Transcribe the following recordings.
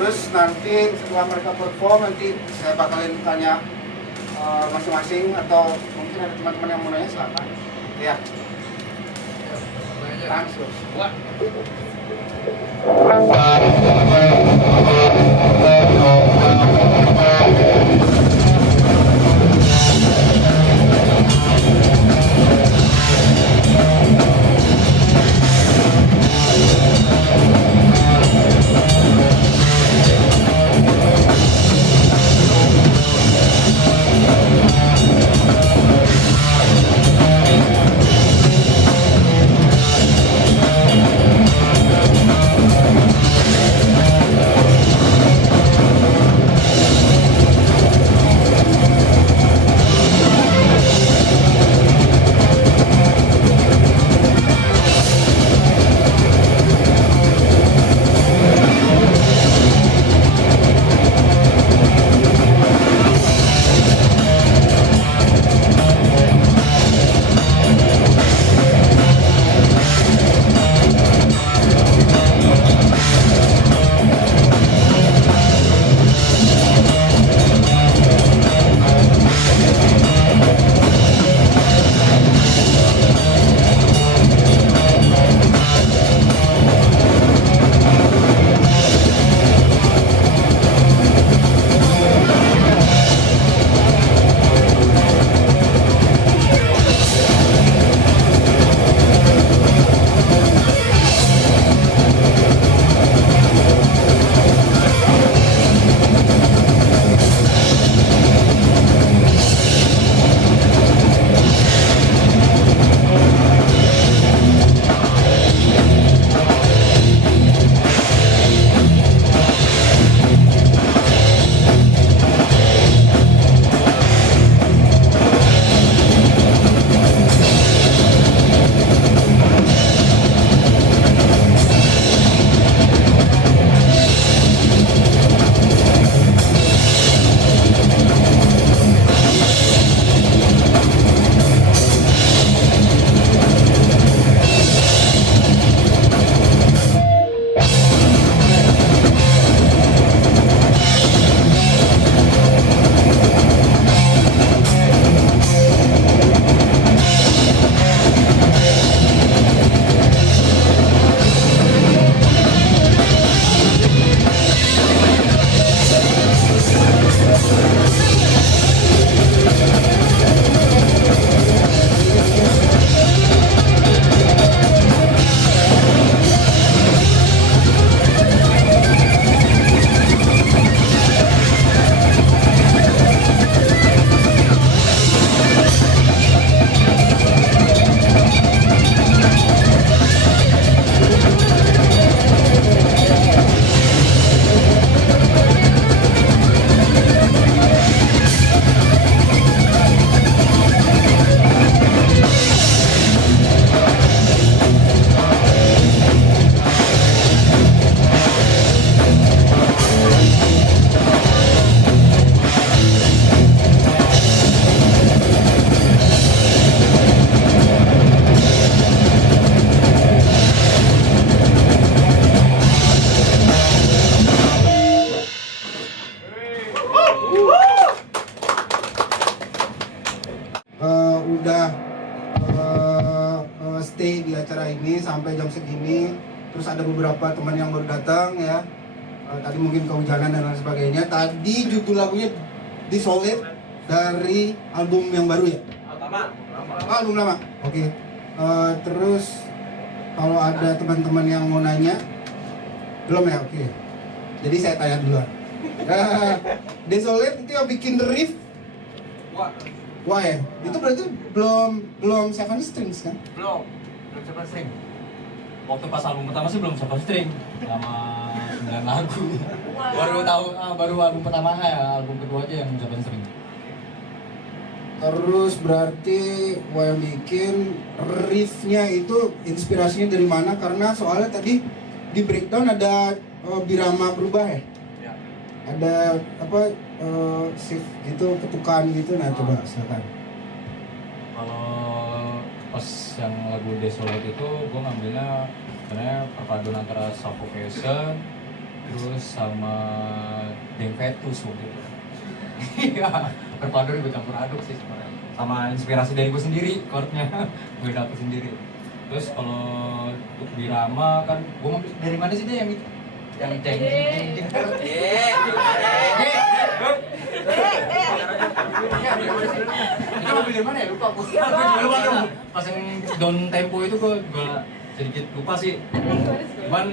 Terus nanti setelah mereka perform, nanti saya bakalin tanya masing-masing, atau mungkin ada teman-teman yang mau nanya, silakan. Ya. Langsung. Udah stay di acara ini sampai jam segini. Terus ada beberapa teman yang baru datang ya. Tadi mungkin kehujanan dan lain sebagainya. Tadi judul lagunya Dissolve dari album yang baru ya? Album lama. Oke. Terus kalau ada teman-teman yang mau nanya, belum ya? Oke. Jadi saya tanya duluan. Dissolve itu yang bikin riff. Wah ya, itu berarti belum Seven Strings kan? Belum Seven String. Waktu pas album pertama sih belum Seven String, sama 9 lagu. Baru album pertama ya, album kedua aja yang Seven String. Terus berarti yang bikin riffnya itu inspirasinya dari mana? Karena soalnya tadi di breakdown ada birama berubah ya? Ada apa shift gitu, ketukan gitu. Nah coba silakan. Kalau pas yang lagu Desolate itu gue ngambilnya sebenarnya perpaduan antara suffocation terus sama Dempetus waktu itu. Iya, berpadu gue campur aduk sih sebenarnya. Sama inspirasi dari gue sendiri, chordnya gue dapet sendiri. Terus kalau untuk Birama kan, gue ngambil dari mana sih dia yang itu? Yang jeng jeng jeng itu ngambil dari mana ya? Lupa aku. Pas yang down tempo itu gue sedikit lupa sih. Cuman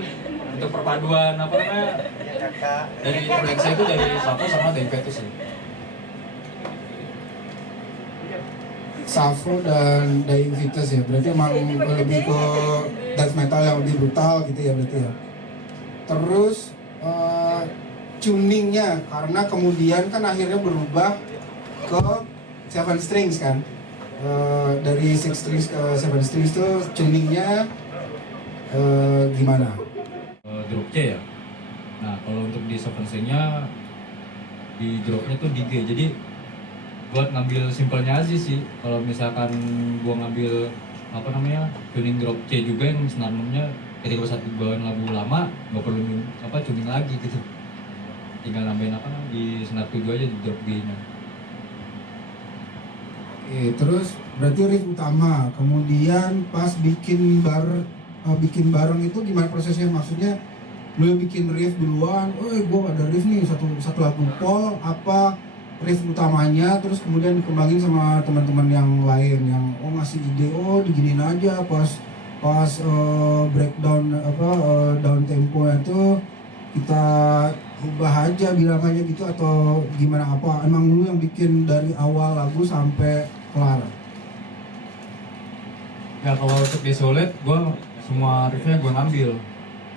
untuk perpaduan apa namanya dari influencer itu dari Safo sama Dempetus sih. Safo dan Dying Fetus ya, berarti emang lebih ke death metal yang lebih brutal gitu ya berarti ya. Terus tuningnya, karena kemudian kan akhirnya berubah ke 7 strings kan. Dari 6 strings ke 7 strings itu tuningnya gimana? Drop C ya. Nah kalau untuk di 7 stringnya di dropnya tuh di G, jadi buat ngambil simpelnya aja sih. Kalau misalkan gua ngambil apa namanya tuning drop C juga yang senarnya ketika satu bawain lagu lama nggak perlu apa tuning lagi gitu, tinggal nambahin apa namanya di senar 7 aja di drop G nya. Oke, terus berarti riff utama, kemudian pas bikin bareng itu gimana prosesnya? Maksudnya lu bikin riff duluan, gua ada riff nih satu lagu pol, apa riff utamanya, terus kemudian dikembangin sama teman-teman yang lain yang ngasih ide, diginiin aja pas breakdown down tempo itu kita ubah aja bilangannya gitu, atau gimana? Apa emang lu yang bikin dari awal lagu sampai kelar? Ya kalau untuk Desolate gue semua riffnya gue ngambil.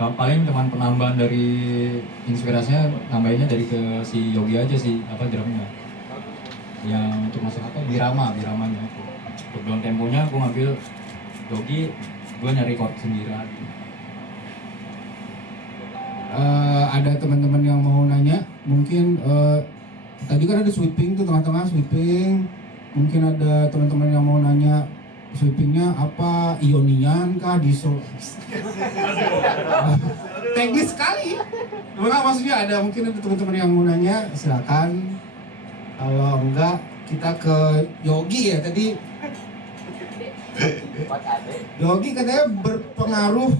Paling cuman penambahan dari inspirasinya, nambahinnya dari ke si Yogi aja sih, apa drumnya. Yang untuk masuk apa biramanya. Untuk down temponya gue ngambil Yogi, gue nyari chord sendiri lagi. Ada teman-teman yang mau nanya, mungkin tadi kan ada sweeping tuh, tengah-tengah sweeping, mungkin ada teman-teman yang mau nanya sweepingnya apa, ionian kah, diso? Teknis sekali. Enggak, maksudnya ada, mungkin ada teman-teman yang mau nanya, silakan. Kalau enggak kita ke Yogi ya tadi. Yogi katanya berpengaruh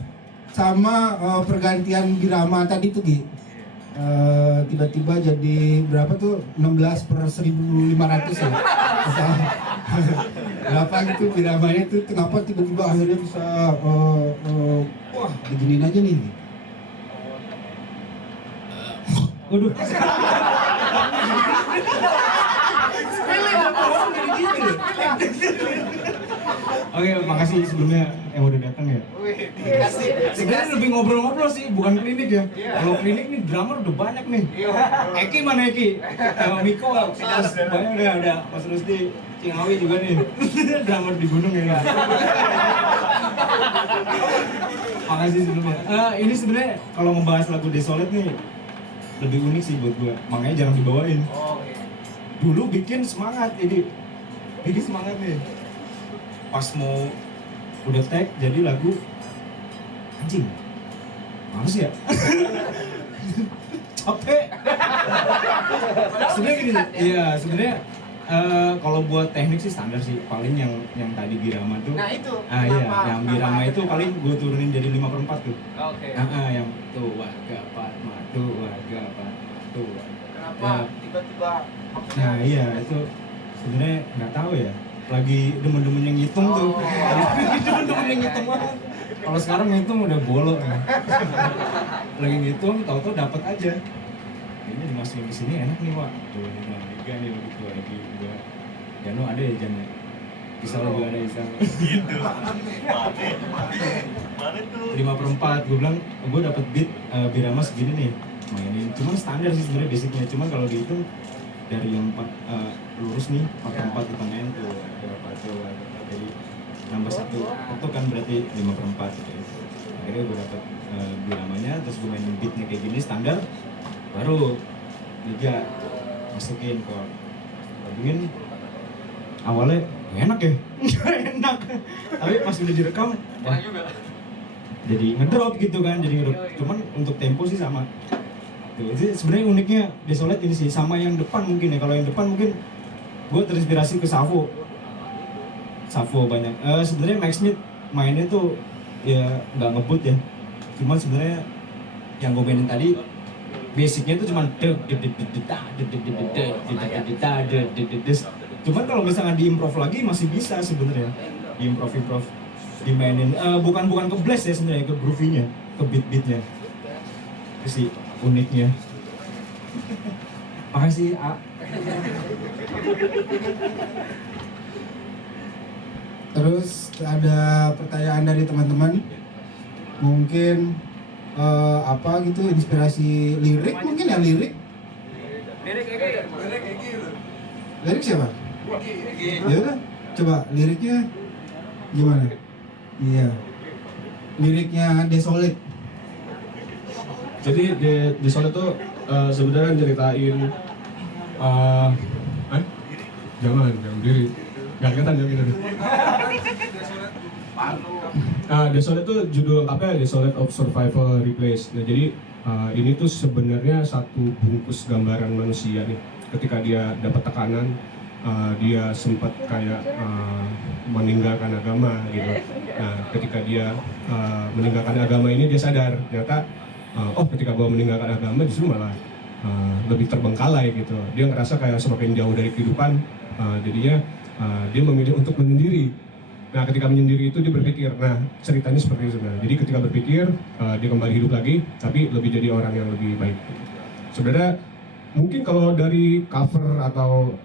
sama pergantian Birama tadi tuh Gi. Tiba-tiba jadi berapa tuh, 16/1500 ya. Berapa gitu Biramanya tuh, kenapa tiba-tiba akhirnya bisa wah beginiin aja nih. Waduh. Oke, makasih sebelumnya yang udah datang ya. Sebenarnya lebih ngobrol-ngobrol sih, bukan klinik ya. Kalau klinik nih drummer udah banyak nih. Eki mana Eki? Miko, banyak udah. Mas Rusdi, Cingawi juga nih. Drummer di gunung ya. Makasih sebelumnya. Ini sebenarnya kalau membahas lagu Desolate nih lebih unik sih buat gua. Makanya jarang dibawain. Dulu bikin semangat, nih. Pas mau udah tag jadi lagu, anjing males ya. Capek. Sebenarnya gini, iya sebenarnya kalau buat teknik sih standar sih, paling yang tadi Birama tuh. Nah itu. Iya, yang Birama itu paling gue turunin jadi 5/4 tuh. Oke. Yang tuh warga Padma tuh. Kenapa tiba-tiba? Nah iya itu sebenarnya nggak tahu ya. Lagi demen-demen yang ngitung tuh. Demen-demen yang ngitung banget. Kalau sekarang ngitung udah bolok ya. Lagi ngitung, tahu-tahu dapat aja. Ini dimasukin ke sini enak nih, Wak. Tuh, ini Mega nih lagi tuh lagi gua. Jano ada ya Jan? Bisa lebih ada bisa. Gitu. Mana tuh? 5/4, gue bilang gue dapet beat Birama segini nih mainin. Cuman standar sih sebenarnya basicnya. Cuman kalau dihitung dari yang 4 lurus nih 4/4 utang N tuh ada paco, jadi nambah 1 itu kan berarti 5/4 gitu. Akhirnya gue dapet Biramanya, terus gue mainin beatnya kayak gini standar, baru liga masukin chord. Gabungin awalnya enak ya. Enak, tapi pas udah direkam Enak juga. jadi ngedrop gitu kan, jadi ngedrop. Cuman untuk tempo sih sama gitu. Jadi sebenarnya uniknya Desolate ini sih, sama yang depan mungkin ya. Kalau yang depan mungkin gue terinspirasi ke Savo banyak. Sebenarnya Mike Smith mainnya tuh ya nggak ngebut ya, cuman sebenarnya yang gue mainin tadi basicnya tuh cuman cuman kalau misalnya diimprov lagi masih bisa sebenarnya, diimprov dimainin, bukan ke blast ya sebenarnya, ke groovy-nya, ke beat-beatnya. Itu sih uniknya. Makasih A. Terus ada pertanyaan dari teman-teman, mungkin apa gitu, inspirasi lirik mungkin ya, lirik siapa? Ya udah, coba liriknya gimana? Iya, liriknya Desolate. Jadi di Solid tuh sebenarnya nyeritain jangan diri nggak kelihatan ya gitu. Desolate tuh judul lengkapnya Desolate of Survival Replace. Nah jadi ini tuh sebenarnya satu bungkus gambaran manusia nih. Ketika dia dapat tekanan, dia sempat kayak meninggalkan agama gitu. Nah ketika dia meninggalkan agama ini dia sadar ternyata ketika gua meninggalkan agama justru malah lebih terbengkalai gitu. Dia ngerasa kayak semakin jauh dari kehidupan, jadinya dia memilih untuk menyendiri. Nah ketika menyendiri itu dia berpikir, nah ceritanya seperti itu sebenarnya. Jadi ketika berpikir, dia kembali hidup lagi, tapi lebih jadi orang yang lebih baik. Sebenarnya mungkin kalau dari cover atau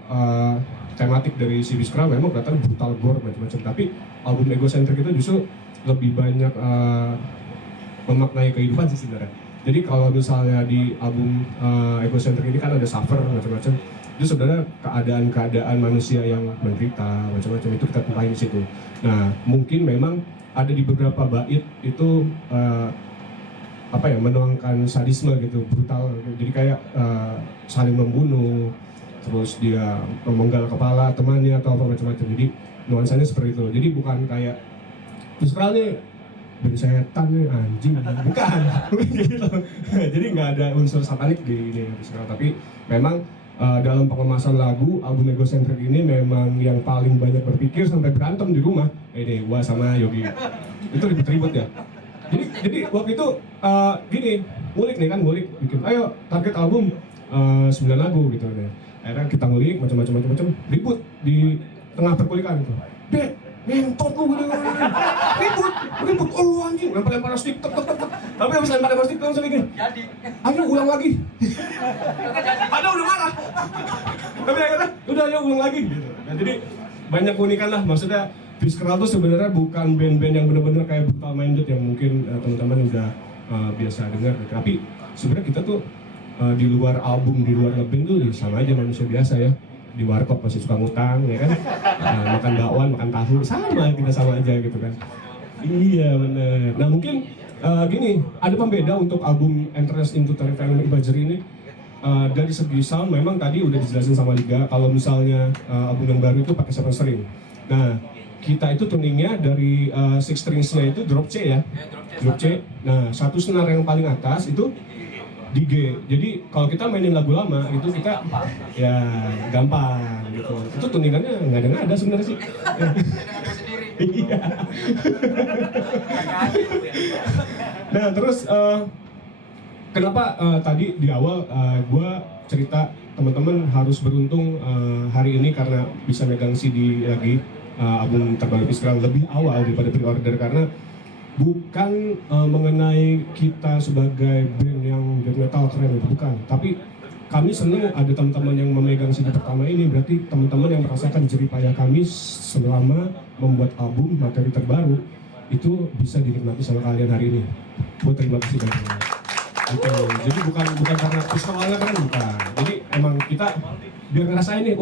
tematik dari si Biskra memang kelihatan brutal, gore, macam-macam. Tapi album Egocentric itu justru lebih banyak memaknai kehidupan sih sebenarnya. Jadi kalau misalnya di album Egocentric ini kan ada suffer macam-macam, itu sebenarnya keadaan manusia yang menderita macam-macam itu kita tumpahin di situ. Nah mungkin memang ada di beberapa bait itu menuangkan sadisme gitu, brutal. Jadi kayak saling membunuh, terus dia memenggal kepala temannya atau apa macam-macam. Jadi nuansanya seperti itu. Jadi bukan kayak misalnya dari setan nih anjing, bukan gitu. Jadi nggak ada unsur satanik di ini tapi memang dalam pengemasan lagu album Egocentric ini memang yang paling banyak berpikir sampai berantem di rumah ini gua sama Yogi itu ribut-ribut ya. Jadi waktu itu gini ngulik bikin ayo target album 9 lagu gitu deh. Akhirnya kita ngulik macam-macam ribut di tengah perkulikan gitu. Dek, ngentot lu ribut lu anjing, lempar stick tek. Tapi habis lempar stick langsung gini, jadi ayo ulang lagi. Ada udah marah, tapi akhirnya udah ayo ulang lagi gitu. Nah jadi banyak keunikan lah, maksudnya Fiskral tuh sebenarnya bukan band-band yang benar-benar kayak Brutal Minded yang mungkin teman-teman udah biasa dengar, tapi sebenarnya kita tuh di luar album, di luar ngeband tuh sama aja manusia biasa ya. Di warkop masih suka ngutang ya kan, makan bakwan, makan tahu, kita sama aja gitu kan. Iya bener. Nah mungkin gini, ada pembeda untuk album Entrance into Terrifying Imagery ini. Dari segi sound memang tadi udah dijelasin sama Liga, kalau misalnya album yang baru itu pakai 7 string. Nah kita itu tuningnya dari 6 strings-nya itu drop C ya, drop C. Nah satu senar yang paling atas itu di G. Jadi kalau kita mainin lagu lama itu kita ya gampang gitu. Itu tuningannya nggak ada sebenarnya sih. Iya. Nah terus kenapa tadi di awal gue cerita teman-teman harus beruntung hari ini karena bisa megang CD lagi album terbaru Fiskral lebih awal daripada pre-order, karena bukan mengenai kita sebagai band yang death metal keren, bukan. Tapi kami senang ada teman-teman yang memegang CD pertama ini, berarti teman-teman yang merasakan jerih payah kami selama membuat album materi terbaru itu bisa dinikmati sama kalian hari ini. Buat terima kasih banyak. Gitu. Jadi bukan karena Fiskralnya keren, bukan. Jadi emang kita biar ngerasain nih,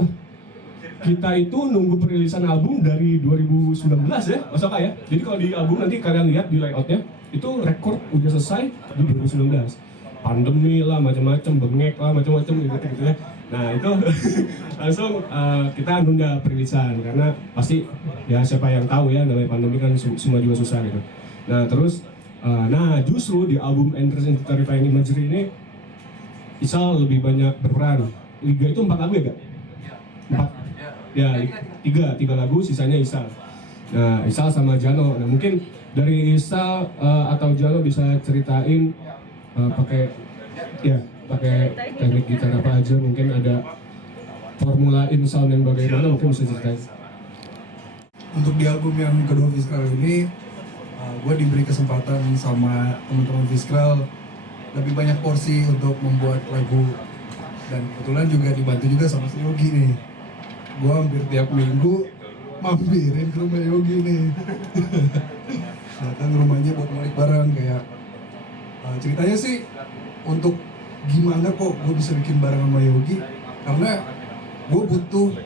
kita itu nunggu perilisan album dari 2019 ya, Mas Oka ya. Jadi kalau di album nanti kalian lihat di layoutnya, itu record udah selesai di 2019. Pandemi lah, macam-macam, bengek lah, macam-macam gitu ya. Nah itu langsung kita nunda perilisan karena pasti ya siapa yang tahu ya, namanya pandemi kan semua juga susah gitu. Nah terus, justru di album Entrance into Terrifying Imagery ini Isal lebih banyak berperan. Liga itu 4 lagu ya Kak? 4? Ya, 3 lagu, sisanya Isal. Nah, Isal sama Jano. Nah, mungkin dari Isal atau Jano bisa ceritain pakai teknik gitar apa aja, mungkin ada formula in sound yang bagaimana, mungkin bisa ceritain. Untuk di album yang kedua Fiskal ini, gue diberi kesempatan sama teman-teman Fiskal lebih banyak porsi untuk membuat lagu, dan kebetulan juga dibantu juga sama si Yogi nih. Gue hampir tiap minggu mampirin ke rumah Yogi nih. Datang ke rumahnya buat ngulik bareng kayak ceritanya sih untuk gimana kok gue bisa bikin bareng sama Yogi, karena gue butuh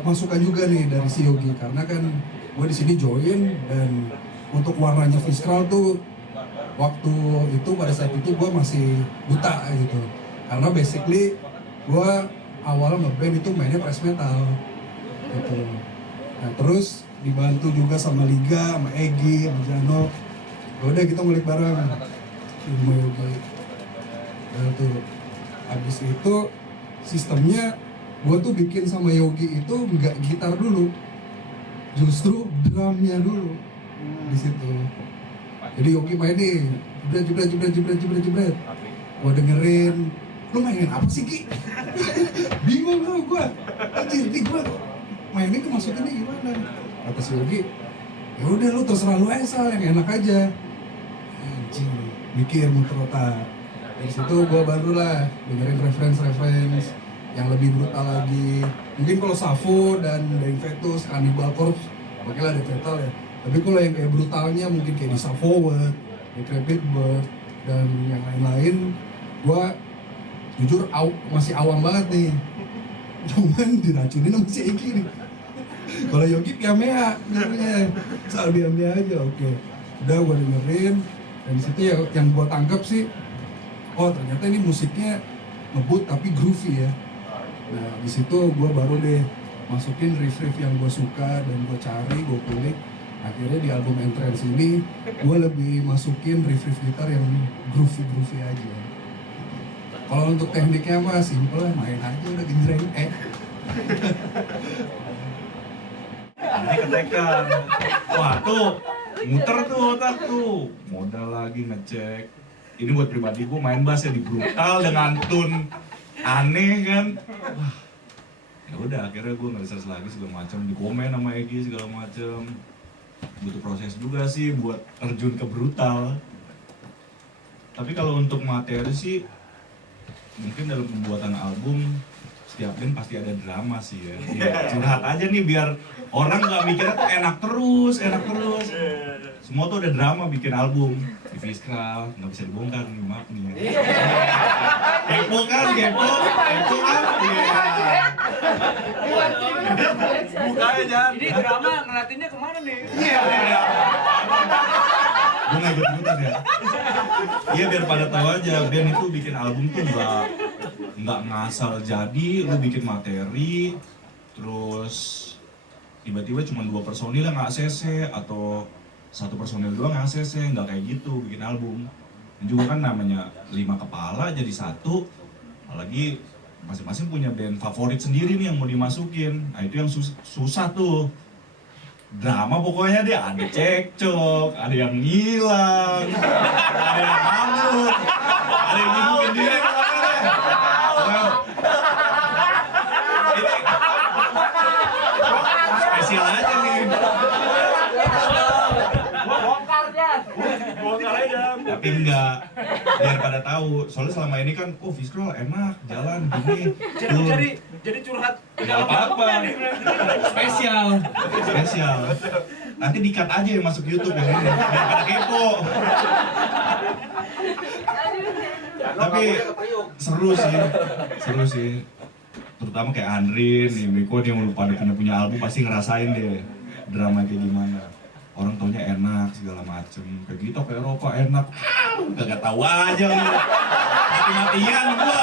masukan juga nih dari si Yogi, karena kan gue di sini join, dan untuk warnanya Fiskal tuh waktu itu pada saat itu gue masih buta gitu, karena basically gue awal ngeband itu mainnya thrash metal gitu. Nah terus dibantu juga sama Liga, sama Egi, sama Jano. Udah kita ngulik bareng di rumah Yogi. Nah tuh abis itu sistemnya gue tuh bikin sama Yogi itu nggak gitar dulu, justru drumnya dulu di situ. Jadi Yogi mainin jebret. Gue dengerin, lu mainin apa sih Ki? Bingung tuh gue, anjir nih gue mainin tuh maksudnya gimana? Kata si Yogi, ya udah lu terserah lu asal yang enak aja. Anjing, mikir muter otak. Dari situ gue barulah dengerin reference yang lebih brutal lagi. Mungkin kalau Savo dan Dying Fetus, Cannibal Corpse, oke lah death metal ya. Tapi kalau yang kayak brutalnya mungkin kayak di Forward, Decrepit Bird, dan yang lain-lain, gue jujur masih awam banget nih. Cuman diracunin sama si Eki nih. Kalau Yogi Piamea namanya, soal Piamea aja, oke. Udah gue dengerin, dan disitu ya yang gue tangkap sih, oh ternyata ini musiknya ngebut tapi groovy ya. Nah disitu gue baru deh masukin riff-riff yang gue suka, dan gue cari, gue kulik. Akhirnya di album Entrance ini gue lebih masukin riff-riff gitar yang groovy aja. Kalau untuk tekniknya mah simple lah, main aja udah genjreng. Nanti ketekan. Wah tuh, muter tuh otak tuh. Modal lagi ngecek. Ini buat pribadi gue main bass ya di brutal dengan tune aneh kan. Wah, ya udah akhirnya gue nggak bisa lagi segala macam, di komen sama Egi segala macam. Butuh proses juga sih buat terjun ke brutal. Tapi kalau untuk materi sih, mungkin dalam pembuatan album setiap band pasti ada drama sih ya. Curhat aja nih biar orang nggak mikirnya tuh enak terus. Semua tuh ada drama bikin album. Di Fiskal nggak bisa dibongkar nih, maaf nih. Kepo kan? Iya. Bukanya jangan. Ini drama ngeliatinnya kemana nih? Iya. Gue nggak ikut-ikutan ya. Iya biar pada tahu aja, band itu bikin album tuh nggak ngasal jadi. Lu bikin materi, terus tiba-tiba cuma 2 personil yang nggak ACC, atau 1 personil doang yang ACC, nggak kayak gitu bikin album. Dan juga kan namanya 5 kepala jadi 1, apalagi masing-masing punya band favorit sendiri nih yang mau dimasukin. Nah itu yang susah tuh. Drama pokoknya dia, ada cekcok, ada yang ngilang, ada yang ngamuk, ada yang ngikutin diri. Ini spesial aja nih. Bongkar aja. Tapi enggak, biar pada tahu. Soalnya selama ini kan, oh Fiskal enak, jalan gini. Jadi curhat. Gak apa-apa. Spesial. Nanti di-cut aja yang masuk YouTube yang ini, biar pada kepo. Tapi seru sih. Terutama kayak Andrin, nih, Miko nih yang pada punya album pasti ngerasain deh drama kayak gimana. Orang taunya enak segala macem, kayak gitu ke Eropa enak, gak tahu aja lu. Mati-matian gua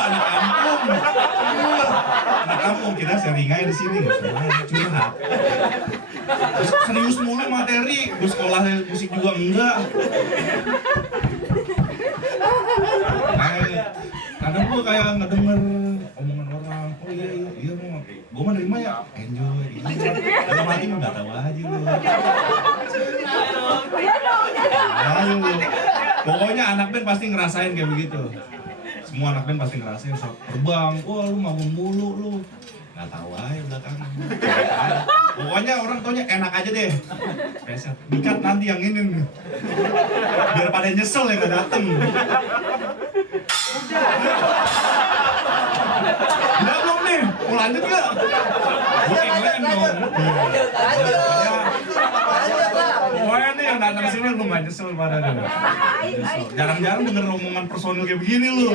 anak kampung kita sering aja di sini, curhat. Terus serius mulu materi, gua sekolah musik juga enggak. gue kayak ngedenger omongan orang. Oh iya gue mah nerima ya, enjoy. Dalam hati mah nggak tahu aja lu. Ayo lu. Pokoknya anak band pasti ngerasain kayak begitu. Semua anak band pasti ngerasain saat terbang. Wah lu mabung mulu lu. Nggak tahu aja belakangan. Pokoknya orang taunya enak aja deh. Peset. Dikat nanti yang ini nih. Biar pada nyesel ya nggak dateng. Udah belum nih? Mau lanjut nggak? Lanjut dong. Pokoknya nih yang datang sini lu nggak nyesel pada deh. Jarang-jarang denger omongan personil kayak begini lu.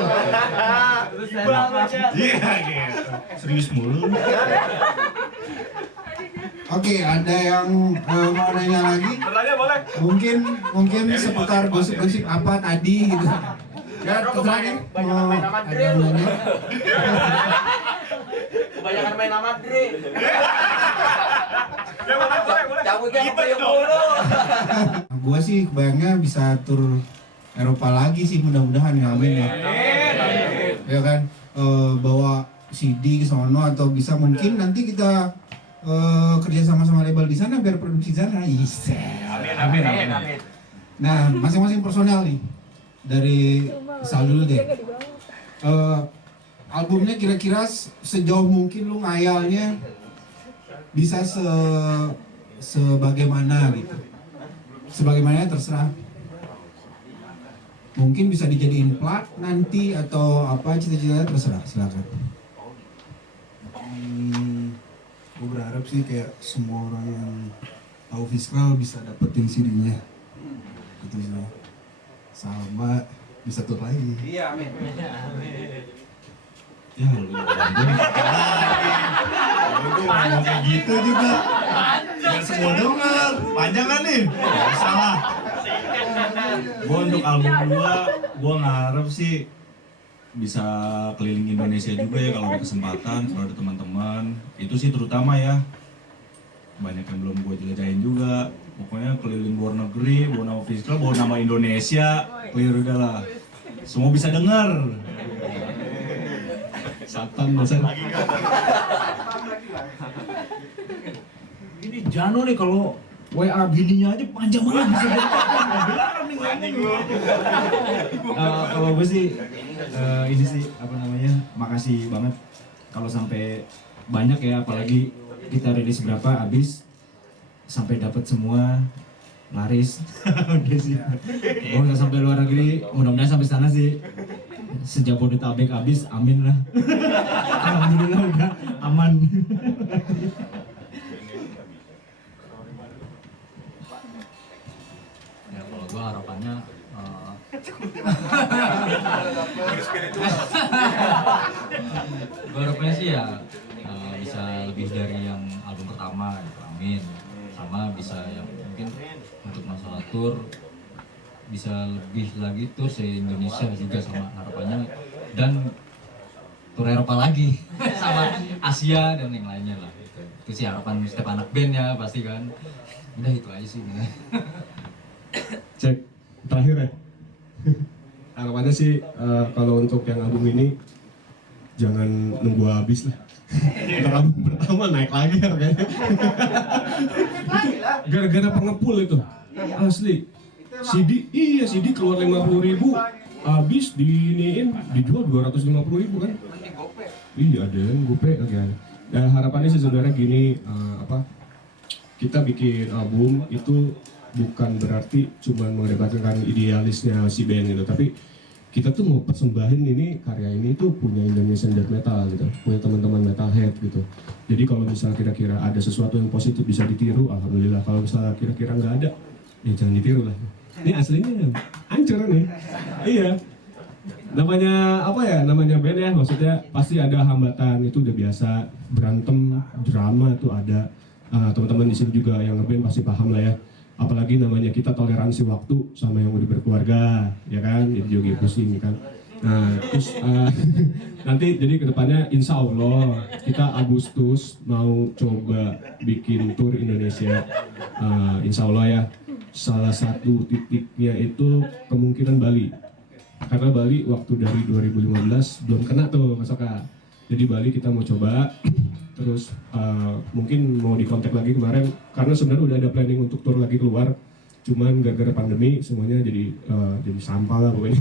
Iya gitu. Serius mulu. Oke, ada yang mau nanya lagi? Bertanya boleh. Mungkin seputar gosip-gosip apa tadi gitu. Ya, terserah nih. Mau ada yang nanya? Kebanyakan main sama Dre. Ya boleh. Cabutnya ke payung mulu. Gua sih kebayangnya bisa tur Eropa lagi sih, mudah-mudahan ya, amin ya. Ya kan, bawa CD ke sono atau bisa mungkin nanti kita kerja sama label di sana biar produksi di sana. Amin. Nah, masing-masing personel nih dari Sal dulu deh. Albumnya kira-kira sejauh mungkin lu ngayalnya bisa sebagaimana gitu. Sebagaimana terserah. Mungkin bisa dijadiin plat nanti atau apa cita-citanya terserah, silakan. Gue berharap sih kayak semua orang yang tahu Fiskal bisa dapetin CD-nya. Gitu sih. Sama bisa tur lagi. Iya, amin. Ya lu ngomong kayak gitu juga. Biar semua dengar. Panjang kan nih? Gak salah. Gue untuk album gue ngarep sih bisa keliling Indonesia juga ya kalau ada kesempatan, kalau ada teman-teman. Itu sih terutama ya. Banyak yang belum gue jelajahin juga. Pokoknya keliling luar negeri, bawa nama Fiskal, bawa nama Indonesia, clear udah lah. Semua bisa dengar. Satan dosen. Ini Jano nih kalau WA bininya aja panjang banget bisa Kalau gue sih ini sih apa namanya, makasih banget kalau sampai banyak ya, apalagi kita rilis berapa habis sampai dapat semua laris. Udah sih. Oh nggak sampai luar negeri, mudah-mudahan sampai sana sih. Sejabodetabek habis, amin lah. Alhamdulillah udah aman. Ya kalau gua harapannya gua harapannya sih ya bisa lebih dari yang album pertama gitu, amin. Sama bisa yang mungkin untuk masalah tour bisa lebih lagi tuh se-Indonesia juga sama harapannya, dan tour Eropa lagi sama Asia dan yang lainnya lah gitu. Itu sih harapan setiap anak band ya pasti kan. Udah itu aja sih. Cek terakhir ya. Harapannya sih kalau untuk yang album ini jangan nunggu habis lah. Untuk album pertama naik lagi harganya. Gara-gara pengepul itu. Asli. CD keluar 50.000, habis diiniin dijual 250.000 kan? Iya ada yang gope kan. Ya harapannya sih sebenarnya gini, kita bikin album itu bukan berarti cuma mengedepankan idealisnya si band gitu, tapi kita tuh mau persembahin ini karya ini tuh punya Indonesian death metal gitu, punya teman-teman metalhead gitu. Jadi kalau misalnya kira-kira ada sesuatu yang positif bisa ditiru, alhamdulillah. Kalau misalnya kira-kira nggak ada, ya jangan ditiru lah. Ini aslinya hancur nih. Iya. Namanya apa ya? Namanya band ya, maksudnya pasti ada hambatan, itu udah biasa. Berantem, drama tuh ada. Teman-teman di sini juga yang ngeband pasti paham lah ya. Apalagi namanya kita toleransi waktu sama yang udah berkeluarga, ya kan? Jadi juga pusing kan. Nah, terus nanti jadi kedepannya insya Allah kita Agustus mau coba bikin tour Indonesia. Insya Allah ya. Salah satu titiknya itu kemungkinan Bali. karena Bali waktu dari 2015 belum kena tuh Mas Oka. Jadi Bali kita mau coba, terus mungkin mau dikontak lagi kemarin karena sebenarnya udah ada planning untuk tur lagi keluar, cuman gara-gara pandemi semuanya jadi sampah lah pokoknya.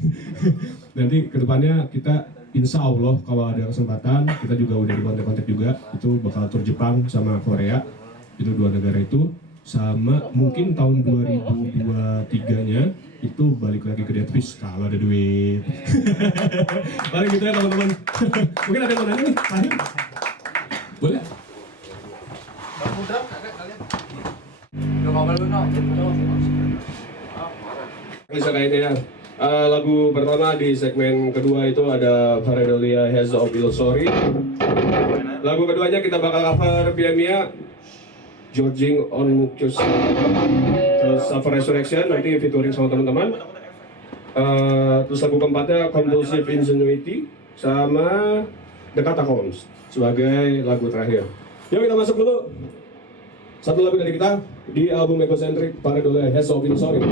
Nanti kedepannya kita insya Allah kalau ada kesempatan kita juga udah dikontak-kontak juga, itu bakal tur Jepang sama Korea, itu dua negara itu, sama mungkin tahun 2023-nya itu balik lagi ke Deathwish kalau ada duit. Paling gitu ya teman-teman. Mungkin ada yang mau nanya nih, Fahim? Boleh? Bisa kayaknya ya. Lagu pertama di segmen kedua itu ada Pareidolia Has of Illusory. Lagu keduanya kita bakal cover Piamia Georging on Mucus, terus Suffer Resurrection nanti featuring sama teman-teman. Terus lagu keempatnya Compulsive Ingenuity sama The Catacombs sebagai lagu terakhir. Yuk kita masuk dulu. Satu lagu dari kita di album Egocentric Pareidolia Has of Illusory.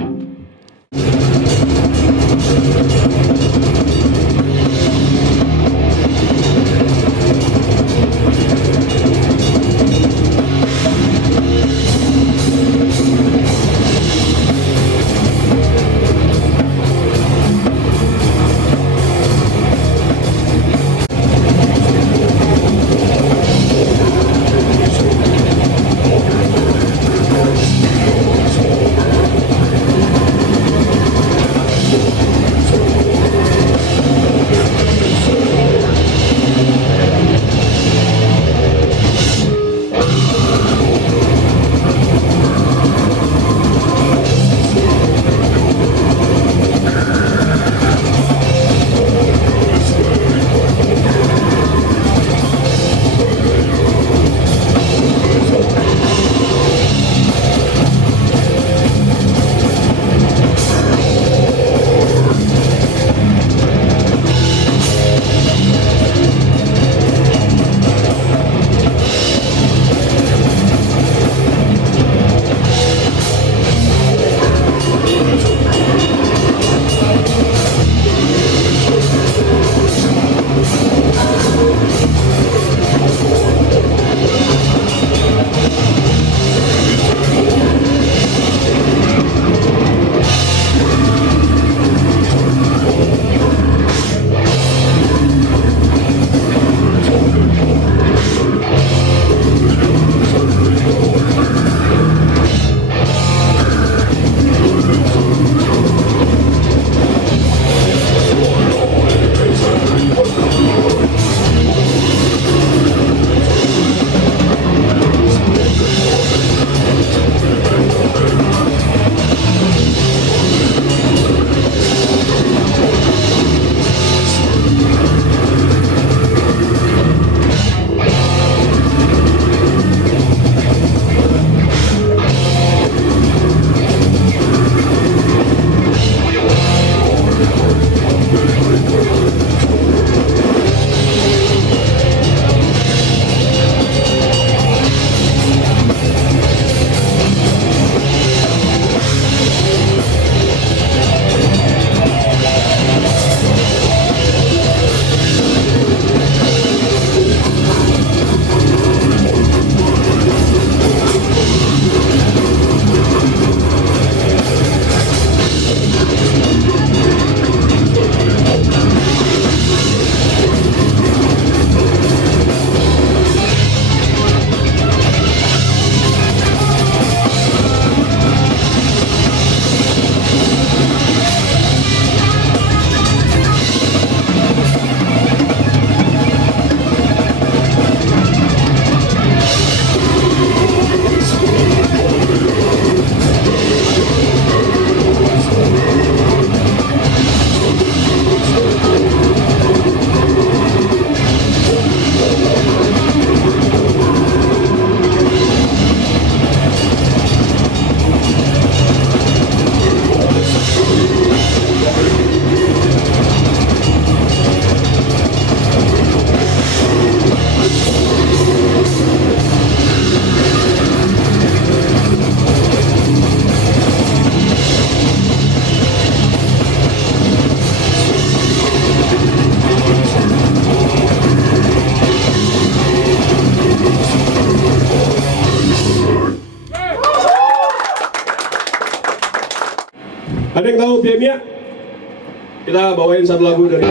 kita bawain satu lagu dari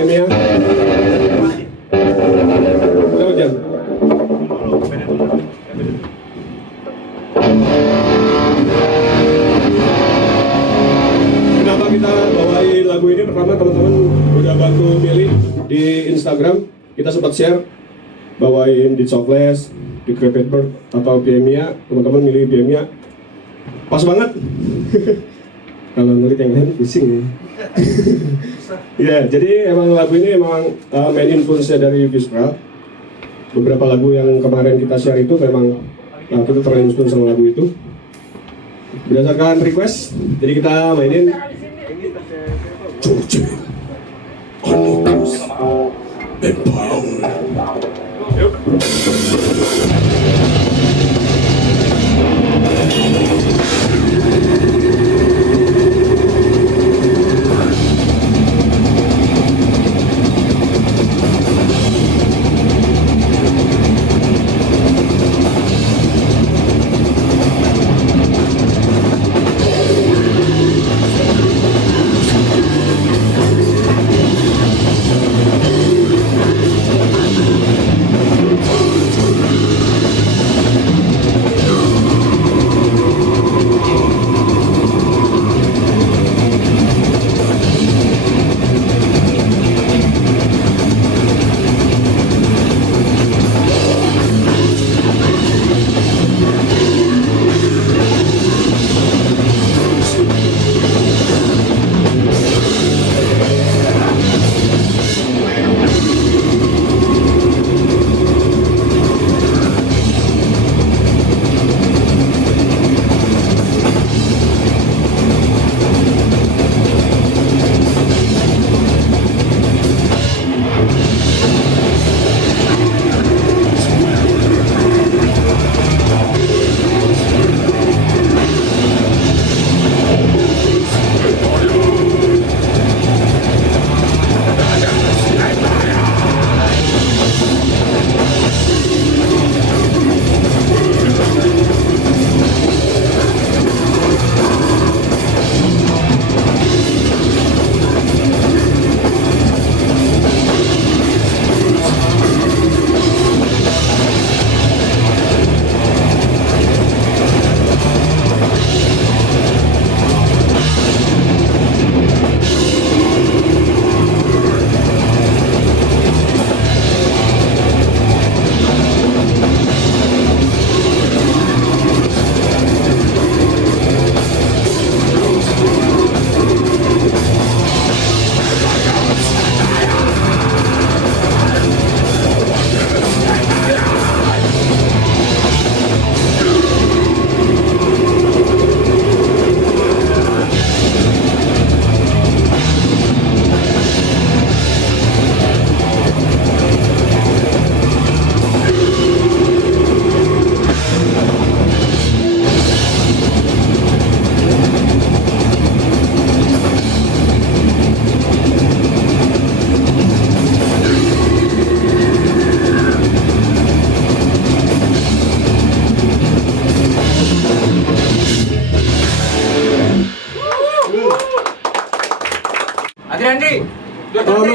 Emia. Lewat jam. Kenapa kita bawain lagu ini? Pertama, teman-teman udah bantu milih di Instagram. Kita sempat share bawain di Chocolates, di Crepet Bird atau Emia. Teman-teman milih Emia. Pas banget. Kalau nulis yang lain pusing ya. Ya, jadi emang lagu ini emang main influence dari Fiskal. Beberapa lagu yang kemarin kita share itu memang kita terinspirasi sama lagu itu. Berdasarkan request, jadi kita mainin George, Onyx, and Pound. Yuk.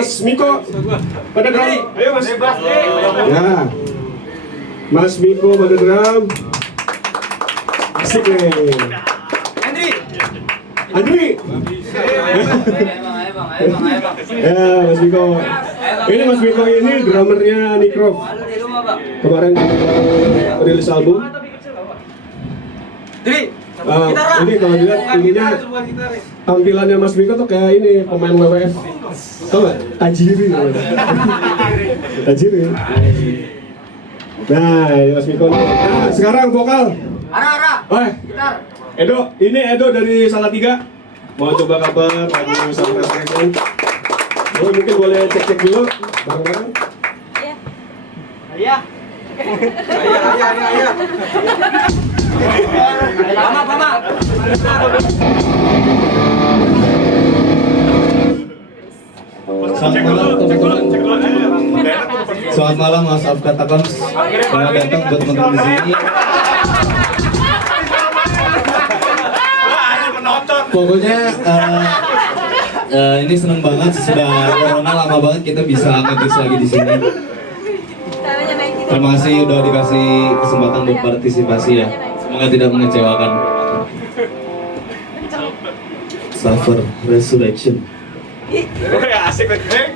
Mas Miko pada drum, ayo Mas. Ya, Mas Miko pada drum. Asik nih. Andri. Ya, Mas Miko. Ini Mas Miko ini drummernya Nikrov. Kemarin rilis album. Ini kalau dilihat ininya tampilannya Mas Miko tuh kayak ini pemain WWF. Tau gak? Tajiri. Tajiri. Nah, ini Mas Miko nih. Nah, sekarang vokal. Gitar. Edo, ini Edo dari Salatiga. Mau coba cover lagu Sunrise Reaction. Mungkin boleh cek-cek dulu bareng-bareng. Iya. Pama. Selamat malam teman-teman. Selamat malam Mas Afkat Akams. Selamat datang buat teman-teman di sini. Pokoknya ini seneng banget sudah corona lama banget kita bisa nge-gigs lagi di sini. Terima kasih udah dikasih kesempatan buat partisipasi ya. Semoga tidak mengecewakan. Suffer Resurrection. Asik banget.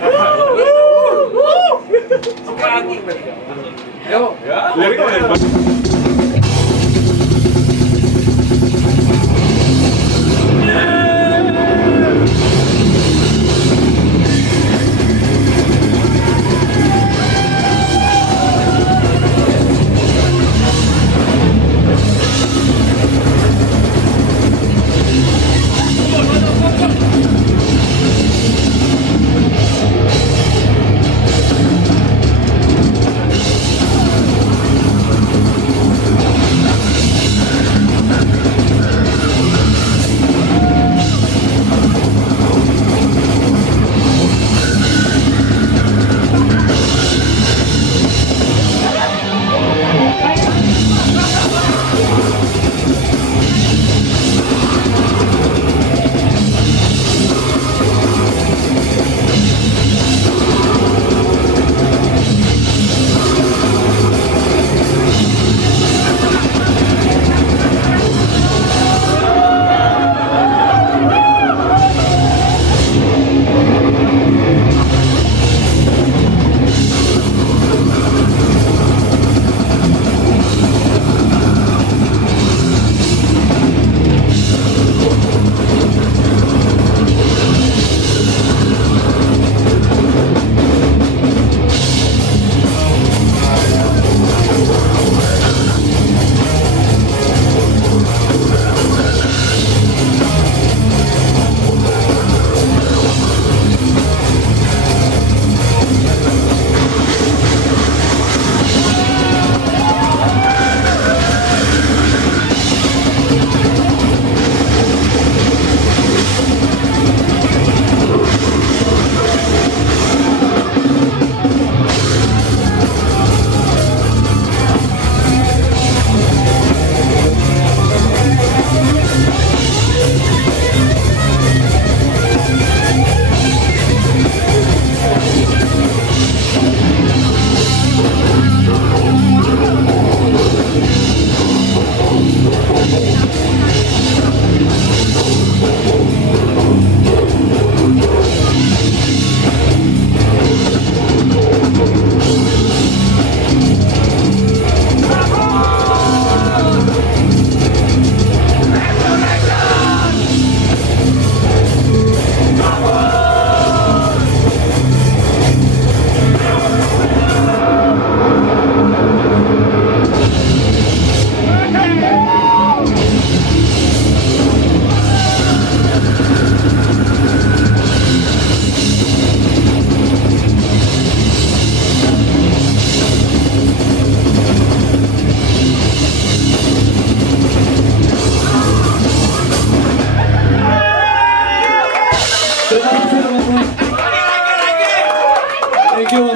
Thank you.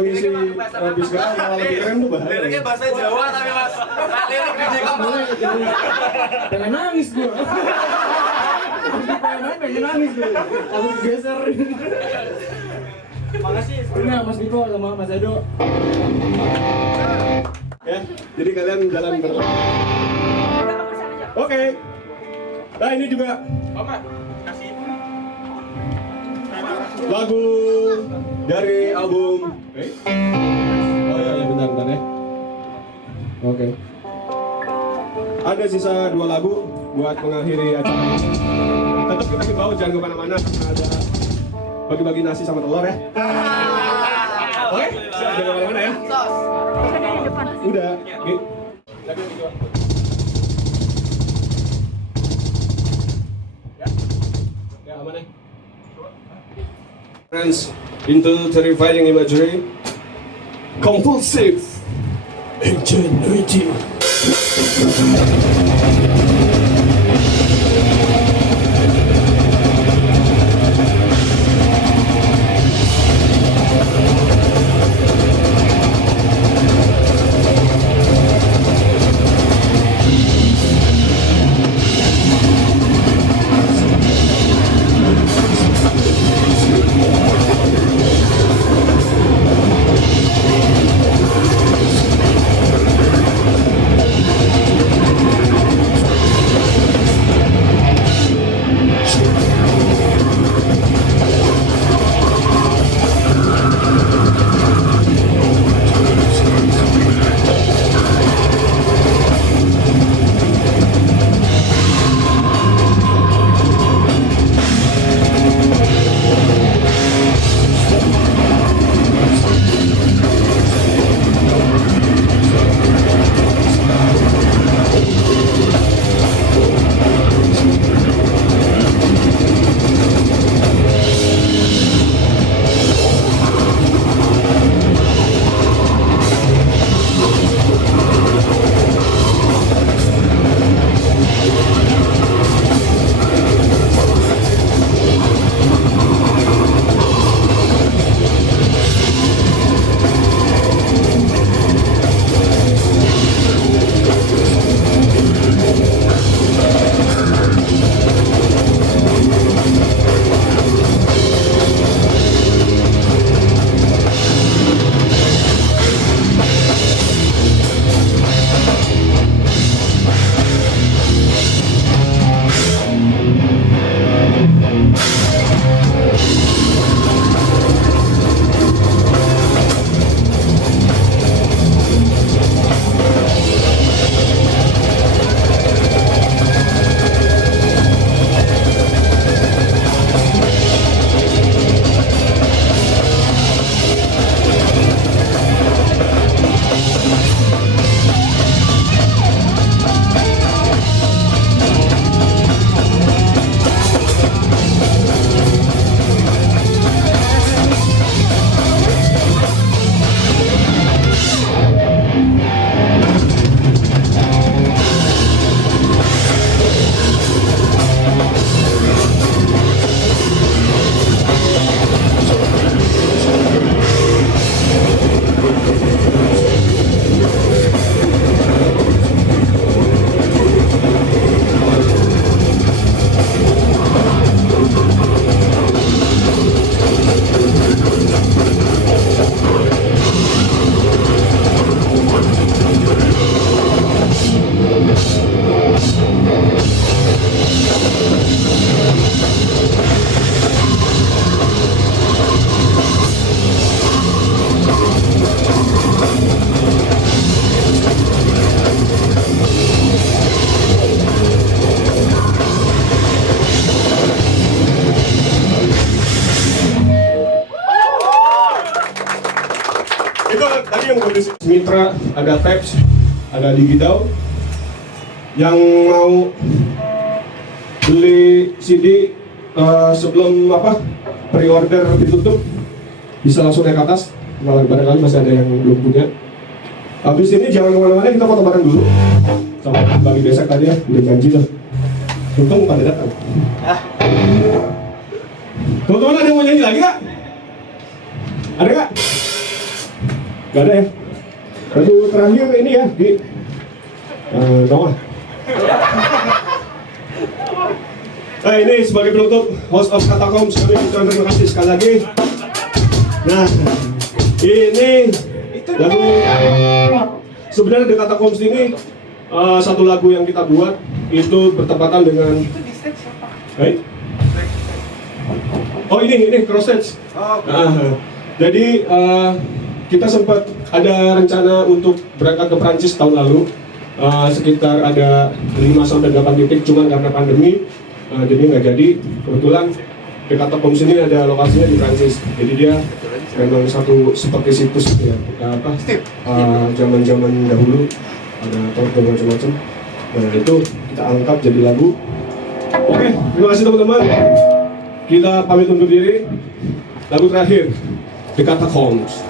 Ngisi habis sekarang malah lebih keren tuh bahaya. Liriknya bahasa Jawa tapi mas, lirik di kamu. Pengen nangis gue. Pengen nangis gue. Aku geser. Makasih sebelumnya Mas Niko sama Mas Edo. Ya, jadi kalian jalan ber. Oke. Nah ini juga lagu dari album. Oh ya, bentar ya. Oke. Ada sisa 2 lagu buat mengakhiri acara ini. Tetap kita himbau jangan kemana-mana karena ada bagi-bagi nasi sama telur ya. Oke, jangan kemana-mana ya. Udah. Oke. Ya, aman ya. Friends, into terrifying imagery, compulsive ingenuity. tadi yang kondisi Mitra, ada Peps, ada Digidau. Yang mau beli CD sebelum pre-order ditutup bisa langsung naik ke atas. Barangkali masih ada yang belum punya. Habis ini jangan kemana-mana, kita foto bareng dulu sama Bang Desek tadi ya, udah janji tuh. Untung pada datang. Teman-teman ada yang mau nyanyi lagi nggak? Ada nggak? Gak ada ya? Lagu terakhir ini ya di Noah. Nah ini sebagai penutup host of Katakoms, kami ucapkan terima kasih sekali lagi. Nah ini lagu sebenarnya di Katakoms ini satu lagu yang kita buat itu bertepatan dengan oh ini cross stage. Jadi kita sempat ada rencana untuk berangkat ke Prancis tahun lalu, sekitar ada 5-8 titik, cuman karena pandemi jadi nggak jadi. Kebetulan di Katakoms ini ada lokasinya di Prancis, jadi dia memang satu seperti situs ya, zaman-zaman dahulu ada dan macam-macam. Nah itu kita angkat jadi lagu. Oke, terima kasih teman-teman. Kita pamit undur diri. Lagu terakhir The Catacombs.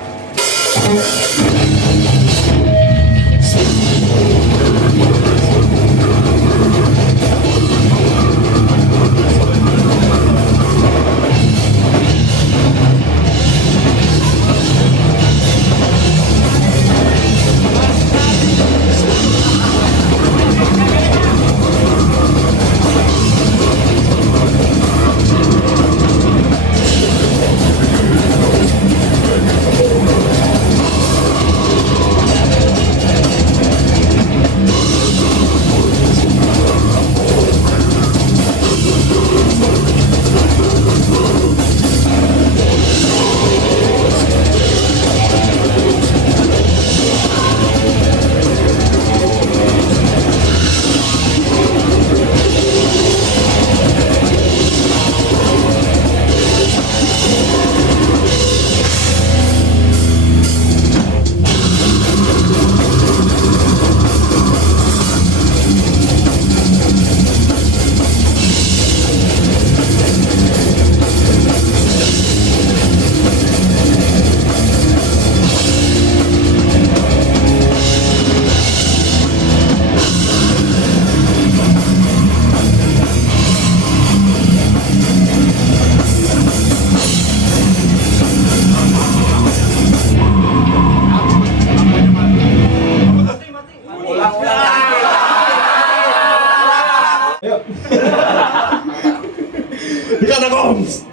The Catacombs.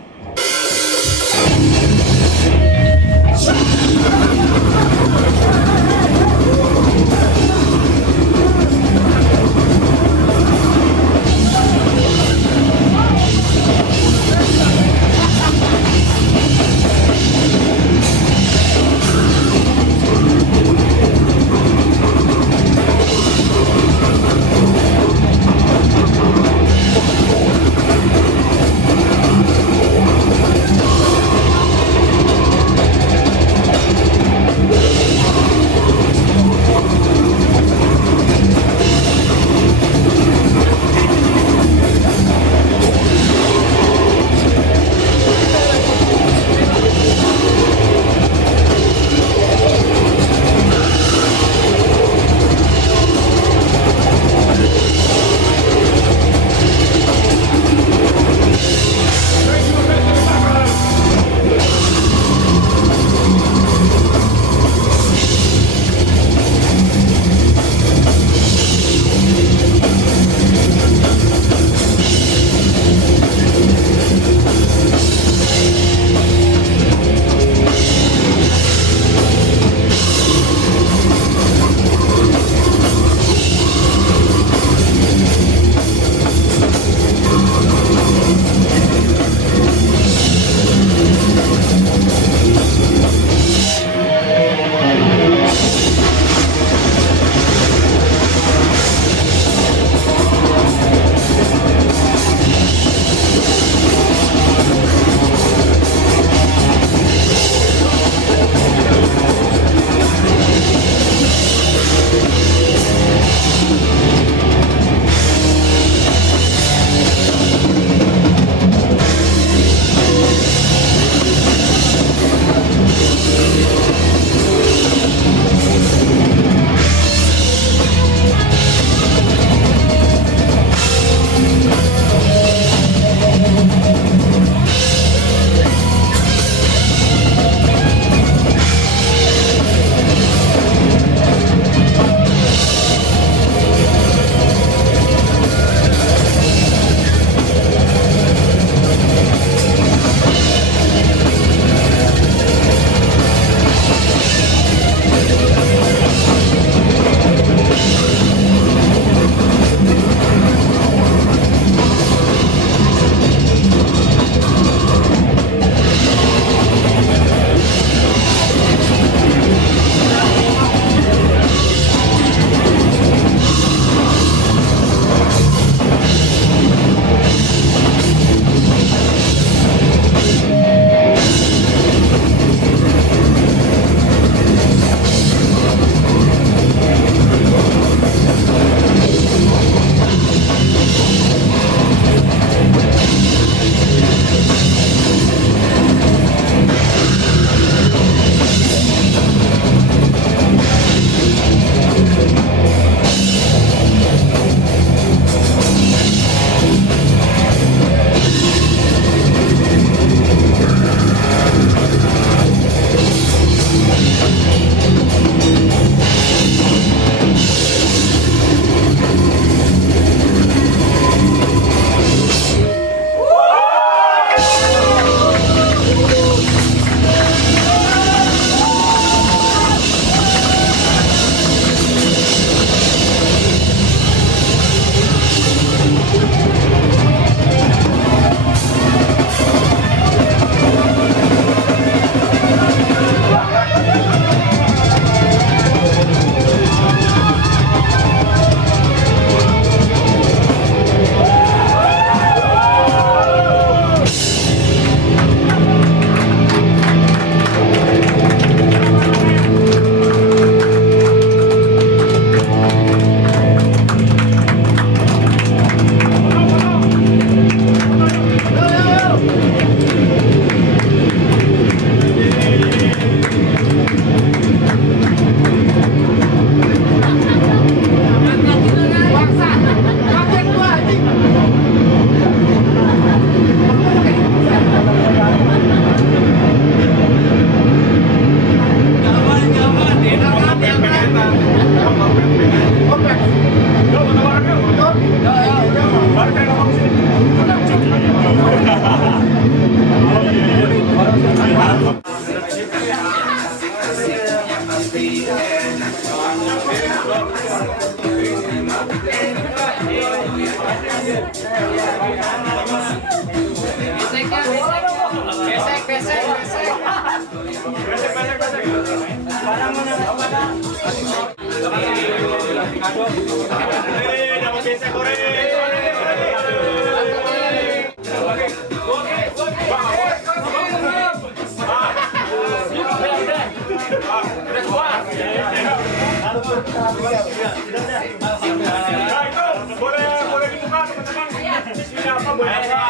Boleh dibuka teman-teman. Ini apa boleh ya.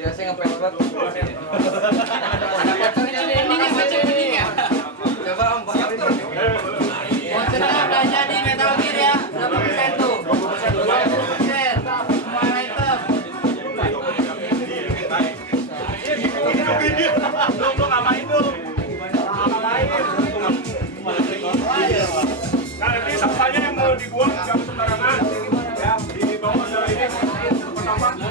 Iya, saya ngepel banget. Ada vouchernya nih, ini voucher ininya. Coba Om, voucher. Vouchernya belanja di Metal Gear ya, 20% tuh. 20%. Semua item. Lu ngapain tuh? Nah, nanti sampahnya yang mau dibuang jangan sembarangan. Ya, dibawa dari ini. Pertama.